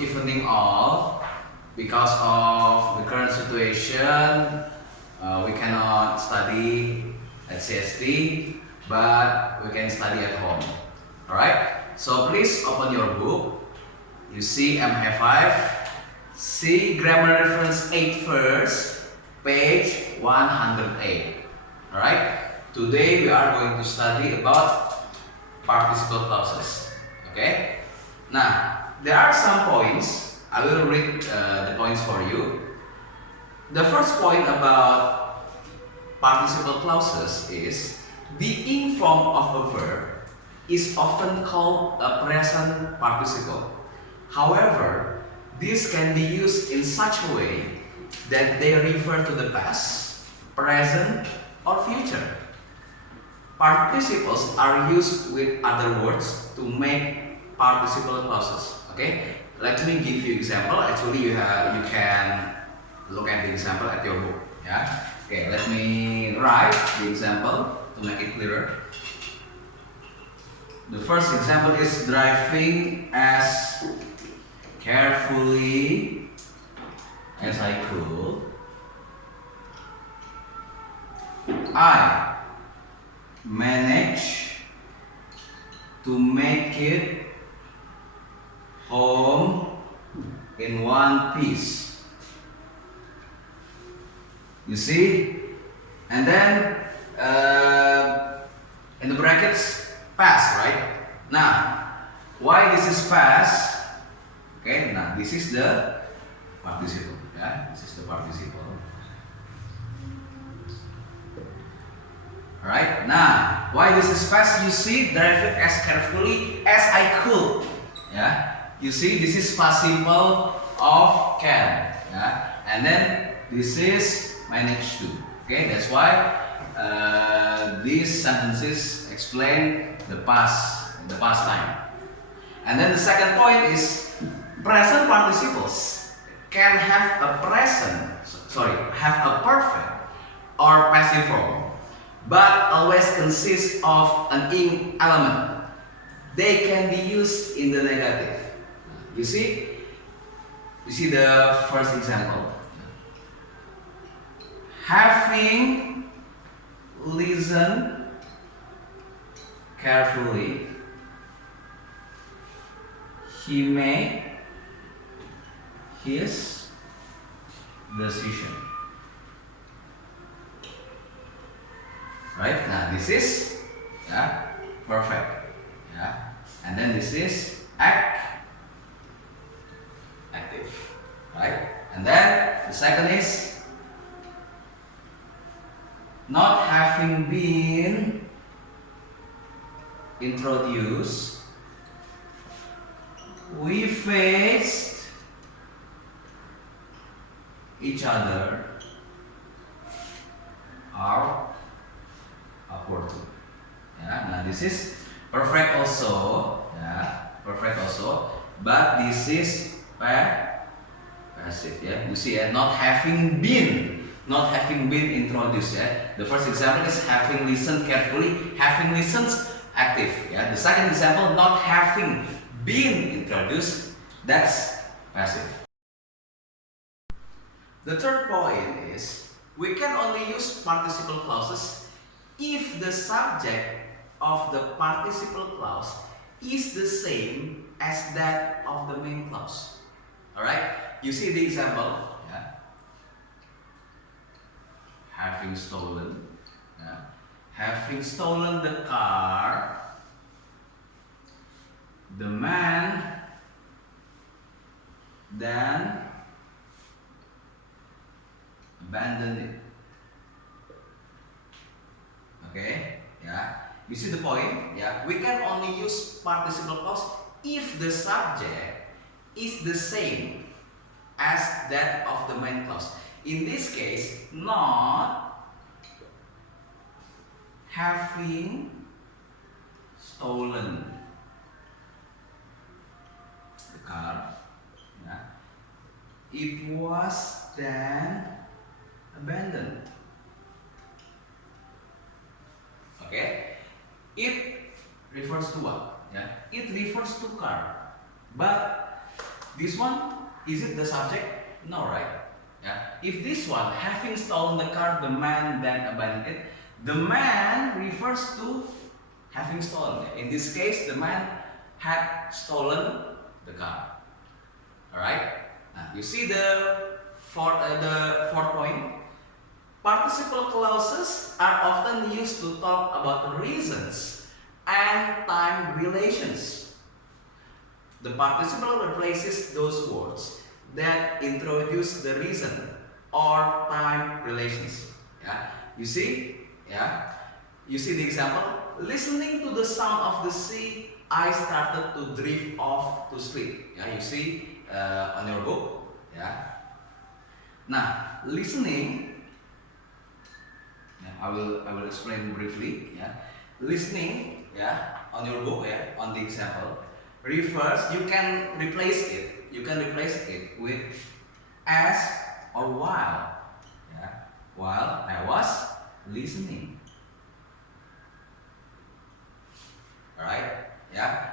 evening all. Because of the current situation, we cannot study at CST, but we can study at home. Alright, so please open your book. You see MH5, see grammar reference 8 first, page 108. Alright, today we are going to study about participle clauses. Okay, now there are some points. I will read the points for you. The first point about participle clauses is the ing form of a verb is often called a present participle. However, this can be used in such a way that they refer to the past, present, or future. Participles are used with other words to make participle clauses. Okay, let me give you example. Actually, you can look at the example at your book. Yeah. Okay, let me write the example to make it clearer. The first example is driving as carefully as I could. I managed to make it home in one piece. You see? And then in the brackets, past, right? Now, why this is past? Okay, now this is the participle. Yeah, this is the participle. Alright, now why this is past? You see, drive it as carefully as I could. Yeah, you see, this is participle of can. Yeah, and then this is managed to. Okay, that's why these sentences explain the past time. And then the second point is present participles can have a perfect or passive form, but always consist of an ing element. They can be used in the negative. You see the first example. Having listened carefully, he made his decision. Right, now this is perfect. Yeah, and then this is active. Right, and then the second is not having been introduced, we faced each other are awkward. Yeah, now this is perfect also. Yeah, perfect also. But this is passive. Yeah, you see, not having been introduced. Yeah, the first example is having listened carefully. Having listened, active. Yeah, the second example, not having been introduced, that's passive. The third point is we can only use participle clauses if the subject of the participle clause is the same as that of the main clause. Alright, you see the example. Yeah. Having stolen. Yeah. Having stolen the car, the man then abandoned it. Okay, yeah. You see the point? Yeah. We can only use participle clause if the subject is the same as that of the main clause. In this case, not having stolen the car. Yeah. It was then abandoned. Okay, it refers to what? Yeah, it refers to car, but This one, is it the subject? No, right? Yeah. If this one, having stolen the car, the man then abandoned it, the man refers to having stolen. In this case, the man had stolen the car. Alright? Now, you see the fourth point. Participle clauses are often used to talk about reasons and time relations. The participle replaces those words that introduce the reason or time relations. Yeah, you see? Yeah, you see the example. Listening to the sound of the sea, I started to drift off to sleep. Yeah, you see on your book. Yeah. Now, listening. Yeah, I will explain briefly. Yeah, listening. Yeah, on your book. Yeah, on the example refers. You can replace it. You can replace it with as or while. Yeah, while I was listening. Alright, yeah.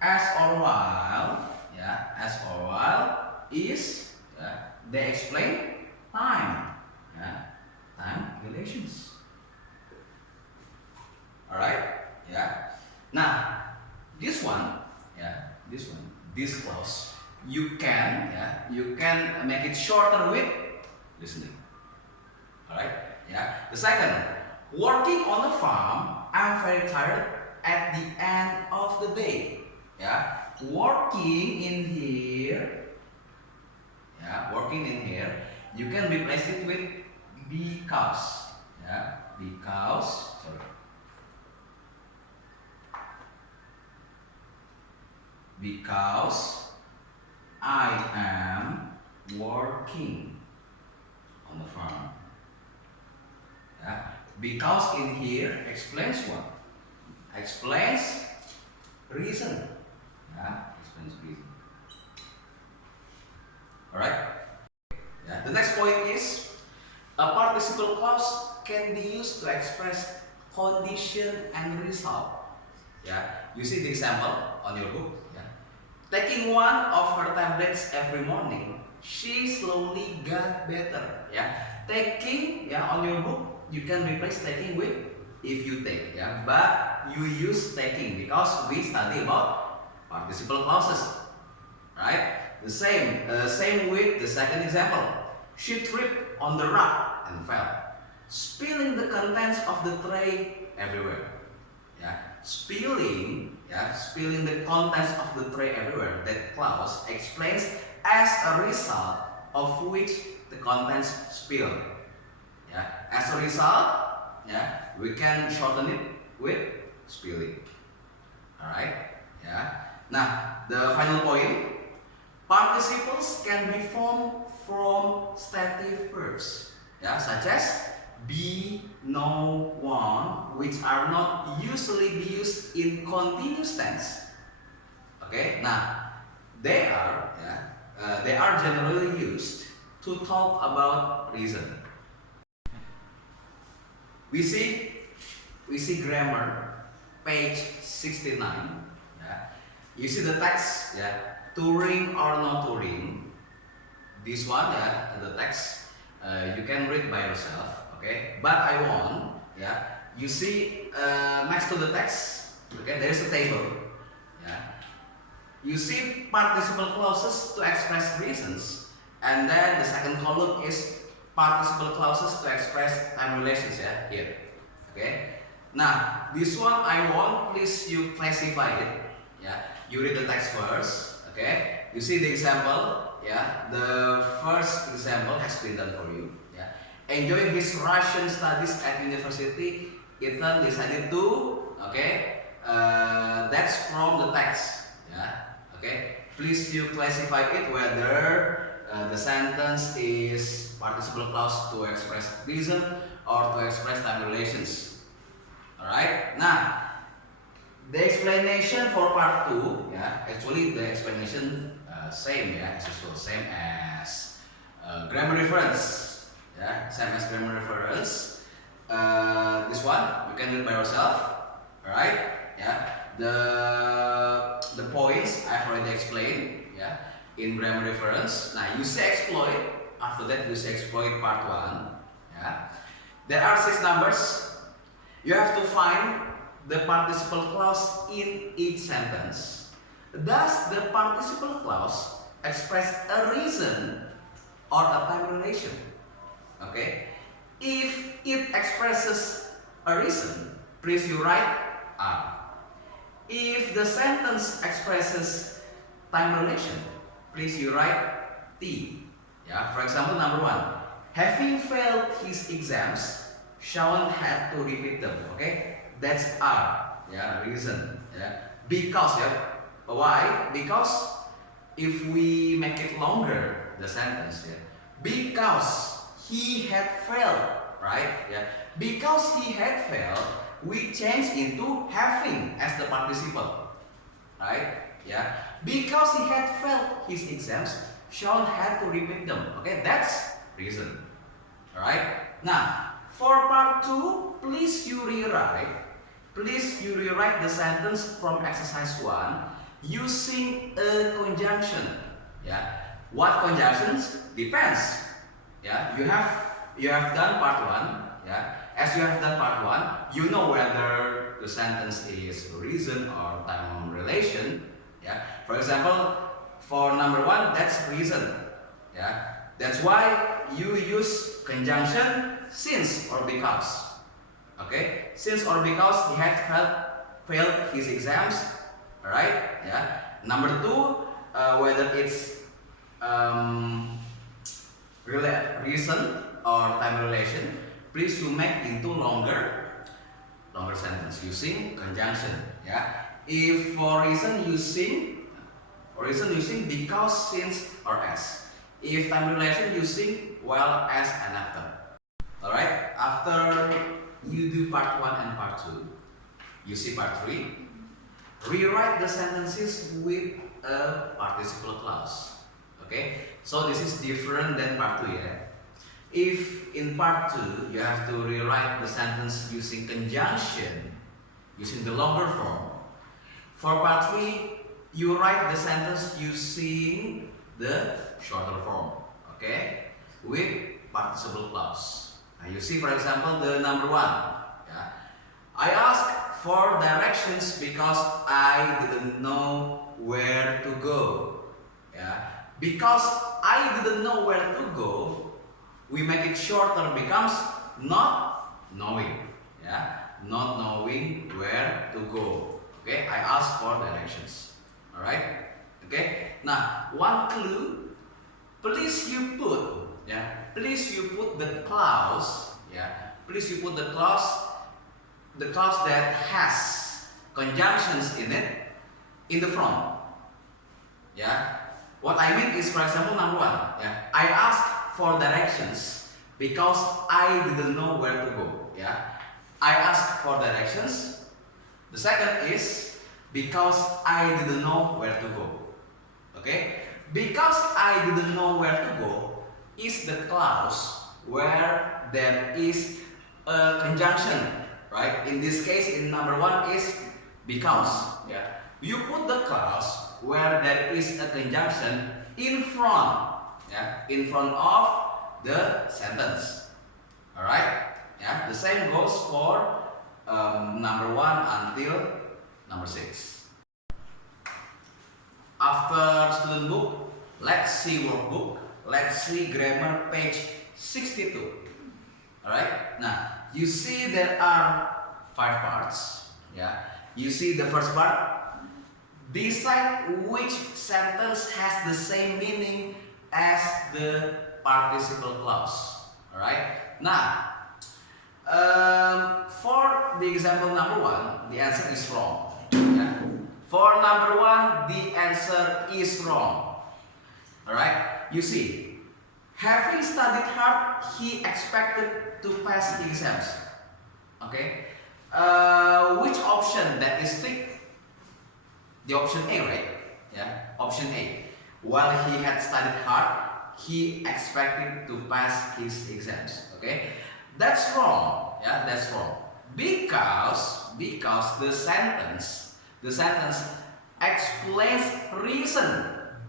As or while, yeah, as or while is, yeah, they explain time, yeah, time relations. Alright, yeah. Now, this one, yeah, this clause, you can make it shorter with listening. Alright, yeah. The second, working on the farm, I'm very tired at the end of the day. Yeah, working in here. Yeah, working in here. You can replace it with because. Yeah, because. Sorry. Because I am working on the farm. Yeah, because in here explains what? Explains reason. Yeah, explains reason. Alright? Yeah. The next point is a participle clause can be used to express condition and result. Yeah. You see the example on your book. Yeah. Taking one of her tablets every morning, she slowly got better. Yeah. Taking, yeah, on your book, you can replace taking with if you take, yeah, but you use taking because we study about participle clauses, right? The same with the second example. She tripped on the rug and fell, spilling the contents of the tray everywhere. Yeah, spilling the contents of the tray everywhere. That clause explains as a result of which the contents spill. Yeah, as a result. Yeah, we can shorten it with spilling. Alright, yeah. Now, the final point, participles can be formed from stative verbs, yeah, such as be, no, want, which are not usually used in continuous tense. Okay, now they are generally used to talk about reason. We see grammar, page 69. Yeah. You see the text, yeah, touring or not touring. This one, yeah, the text you can read by yourself, okay. But I want, yeah, you see next to the text, okay, there is a table, yeah. You see participle clauses to express reasons, and then the second column is participle clauses to express time relations, yeah, here. Okay. Now, this one I want please you classify it. Yeah. You read the text first. Okay. You see the example. Yeah. The first example has been done for you. Yeah. Enjoying his Russian studies at university, Ethan decided to. Okay. That's from the text. Yeah. Okay. Please you classify it whether the sentence is participle clause to express reason or to express time relations. Alright, now the explanation for part 2, yeah, actually the explanation same, yeah, as usual, same as grammar reference, yeah, same as grammar reference. This one you can read by yourself. Alright, yeah, the points I've already explained, yeah. in grammar reference. Now you say exploit. After that you say exploit part 1. Yeah. There are 6 numbers. You have to find the participle clause in each sentence. Does the participle clause express a reason or a time relation? Okay. If it expresses a reason, please you write R. If the sentence expresses time relation, please you write T. Yeah. For example, number 1. Having failed his exams, Shawn had to repeat them. Okay. That's R. Yeah. Reason. Yeah. Because. Yeah. Why? Because if we make it longer, the sentence. Yeah. Because he had failed. Right. Yeah. Because he had failed, we change into having as the participle, right? Yeah. Because he had failed his exams, Shawn had to repeat them. Okay, that's reason. Alright. Now, for part 2, please you rewrite the sentence from exercise 1 using a conjunction. Yeah. What conjunctions? Depends. Yeah. You have done part 1. Yeah. As you have done part 1, you know whether the sentence is reason or time relation. Yeah. For example, for number 1, that's reason. Yeah. That's why you use conjunction since or because. Okay. Since or because he had failed his exams. Alright. Yeah. Number 2, whether it's reason or time relation, please you make into longer sentence using conjunction. Yeah. If for reason using because, since, or as. If time relation using while, as, and after. Alright. After you do part 1 and part 2, you see part 3. Rewrite the sentences with a participle clause. Okay. So this is different than part 2. Yeah. If in part 2 you have to rewrite the sentence using conjunction, using the longer form. For part 3, you write the sentence using the shorter form. Okay, with participle clause. Now you see, for example, the number 1. Yeah. I asked for directions because I didn't know where to go. Yeah. Because I didn't know where to go, we make it shorter, becomes not knowing. Yeah, not knowing where to go. Okay, I ask for directions. Alright. Okay. Now, one clue. Please you put the clause. Yeah. Please you put the clause that has conjunctions in it in the front. Yeah. What I mean is, for example, number 1. Yeah. I asked for directions because I didn't know where to go. Yeah. I asked for directions. The second is because I didn't know where to go. Okay. Because I didn't know where to go is the clause where there is a conjunction, right? In this case, in number 1 is because. Yeah. You put the clause where there is a conjunction in front. Yeah, in front of the sentence. Alright. Yeah, the same goes for number 1 until number 6. After student book, let's see workbook. Let's see grammar page 62. Alright. Now you see there are 5 parts. Yeah. You see the first part. Decide which sentence has the same meaning as the participle clause. Alright. Now, for the example number 1, the answer is wrong. Yeah. For number 1, the answer is wrong. Alright. You see, having studied hard, he expected to pass the exams. Okay. Which option that is ticked? The option A, right? Yeah, option A. While he had studied hard, he expected to pass his exams. Okay, that's wrong. Yeah, that's wrong. Because the sentence explains reason.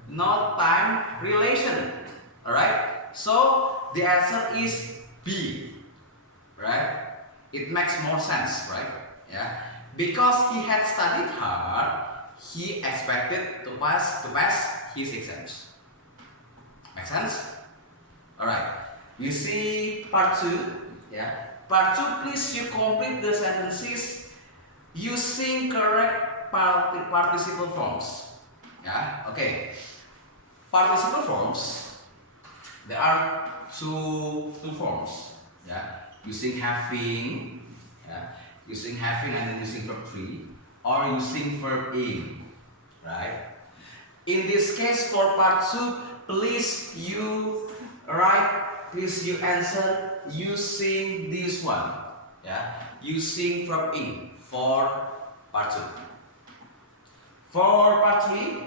not time relation. Alright? So the answer is B. Right? It makes more sense, right? Yeah. Because he had studied hard, he expected to pass his exams. Make sense? Alright. You see part 2. Yeah. Part 2, please you complete the sentences using correct participle forms. Yeah. Okay. Participle forms. There are two forms. Yeah. Using having, yeah, using having and then using verb 3, or using verb ing, right? In this case, for part 2, please you answer using this one, yeah, using verb ing for part 2. For part 3,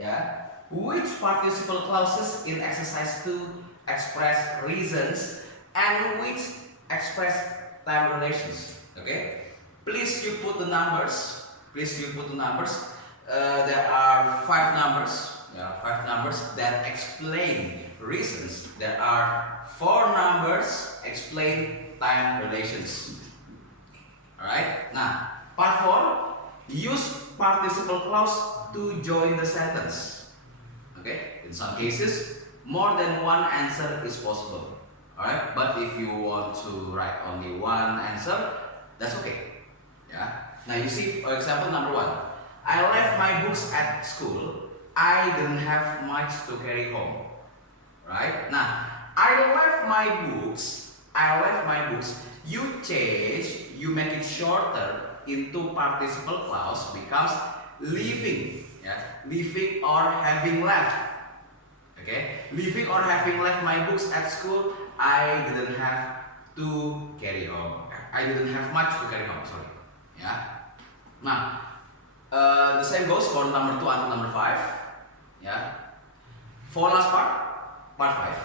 yeah, which participle clauses in exercise 2 express reasons and which express time relations? Okay, please you put the numbers. There are 5 numbers. Yeah, 5 numbers that explain reasons. There are 4 numbers explain time relations. Alright. Now, part 4, use participle clause to join the sentence. Okay. In some cases, more than one answer is possible. Alright, but if you want to write only one answer, that's okay. Yeah. Now you see, for example, number 1. I left my books at school. I didn't have much to carry home. Right? Now, I left my books. You make it shorter into participle clause becomes leaving. Yeah, leaving or having left. Okay, leaving or having left my books at school, I didn't have to carry home. I didn't have much to carry home. Sorry. Yeah. Now, the same goes for number 2 until number 5. Yeah. For last part 5,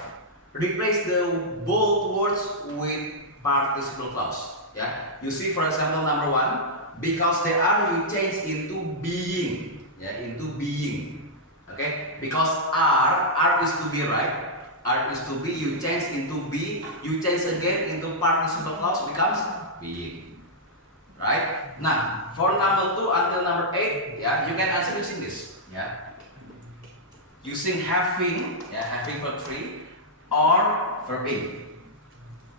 replace the bold words with participle clause. Yeah. You see, for example, number 1, because they are, you change into being. Yeah, into being. Okay, because R is to be, right? R is to be, you change into be, you change again into participle clause becomes being. Right? Now, for number 2 until number 8, yeah, you can answer using this. Yeah. Using having, yeah, having verb 3 or verb ing.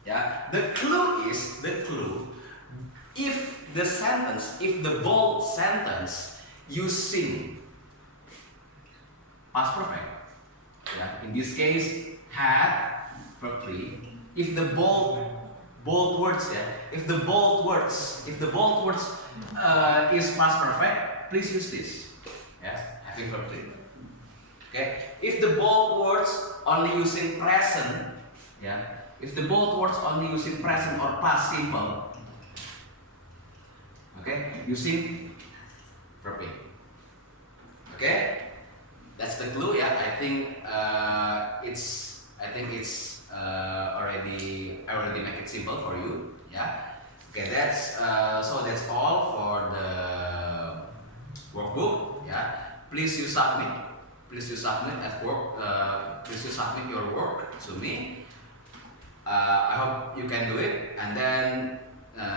Yeah. The clue is if the bold sentence using past perfect. Yeah. In this case, had verb 3. If the bold words, yeah, if the bold words is past perfect, please use this. Yeah, having verb 3. Okay. If the bold words only using present, yeah, if the bold words only using present or past simple, okay, using verb ing. Okay. That's the clue, yeah. I think it's already. I already make it simple for you, yeah. Okay, that's all for the workbook, yeah. Please you submit at work. Please you submit your work to me. I hope you can do it, and then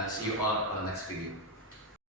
see you all on the next video.